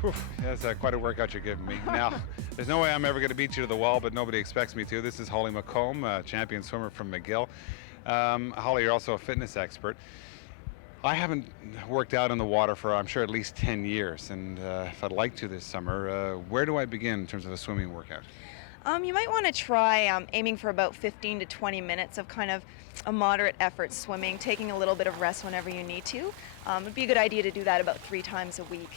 Whew, that's quite a workout you're giving me. Now, there's no way I'm ever going to beat you to the wall, but nobody expects me to. This is Holly McComb, champion swimmer from McGill. Holly, you're also a fitness expert. I haven't worked out in the water for, I'm sure, at least 10 years, and if I'd like to this summer, where do I begin in terms of a swimming workout? You might want to try aiming for about 15 to 20 minutes of kind of a moderate effort swimming, taking a little bit of rest whenever you need to. It'd be a good idea to do that about 3 times a week.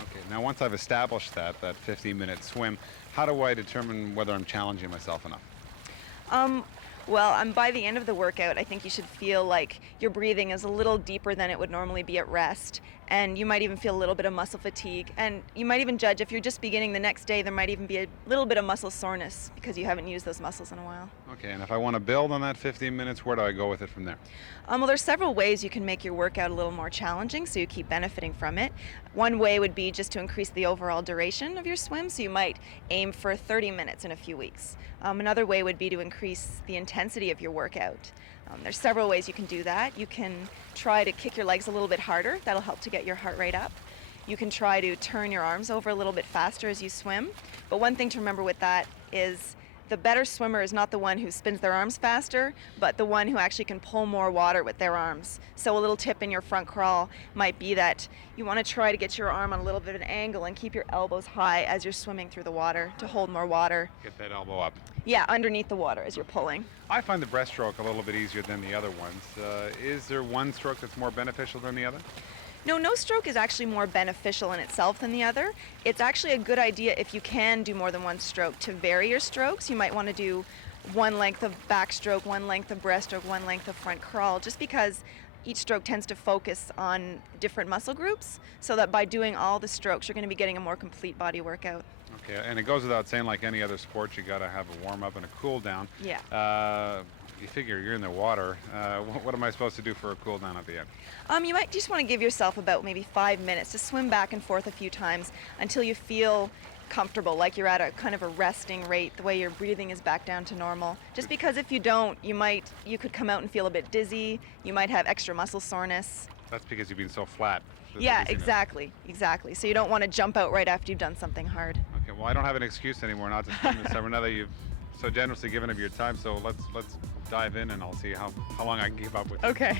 Okay, now once I've established that 15-minute swim, how do I determine whether I'm challenging myself enough? Well, by the end of the workout, I think you should feel like your breathing is a little deeper than it would normally be at rest, and you might even feel a little bit of muscle fatigue, and you might even judge if you're just beginning the next day, there might even be a little bit of muscle soreness because you haven't used those muscles in a while. Okay, and if I want to build on that 15 minutes, where do I go with it from there? Well, there's several ways you can make your workout a little more challenging so you keep benefiting from it. One way would be just to increase the overall duration of your swim, so you might aim for 30 minutes in a few weeks. Another way would be to increase the intensity of your workout. There's several ways you can do that. You can try to kick your legs a little bit harder. That'll help to get your heart rate up. You can try to turn your arms over a little bit faster as you swim. But one thing to remember with that is the better swimmer is not the one who spins their arms faster, but the one who actually can pull more water with their arms. So a little tip in your front crawl might be that you want to try to get your arm on a little bit of an angle and keep your elbows high as you're swimming through the water to hold more water. Get that elbow up. Yeah, underneath the water as you're pulling. I find the breaststroke a little bit easier than the other ones. Is there one stroke that's more beneficial than the other? No stroke is actually more beneficial in itself than the other. It's actually a good idea if you can do more than one stroke to vary your strokes. You might want to do one length of backstroke, one length of breaststroke, one length of front crawl, just because each stroke tends to focus on different muscle groups, so that by doing all the strokes, you're going to be getting a more complete body workout. Okay, and it goes without saying, like any other sport, you got to have a warm-up and a cool-down. Yeah. You figure you're in the water. What am I supposed to do for a cool-down at the end? You might just want to give yourself about maybe 5 minutes to swim back and forth a few times until you feel comfortable, like you're at a kind of a resting rate, the way your breathing is back down to normal. Just because if you don't, you could come out and feel a bit dizzy, you might have extra muscle soreness. That's because you've been so flat. Yeah, exactly. So you don't want to jump out right after you've done something hard. Okay, well, I don't have an excuse anymore not to swim this summer now that you've so generously given up your time, so let's dive in and I'll see how long I can keep up with you. Okay.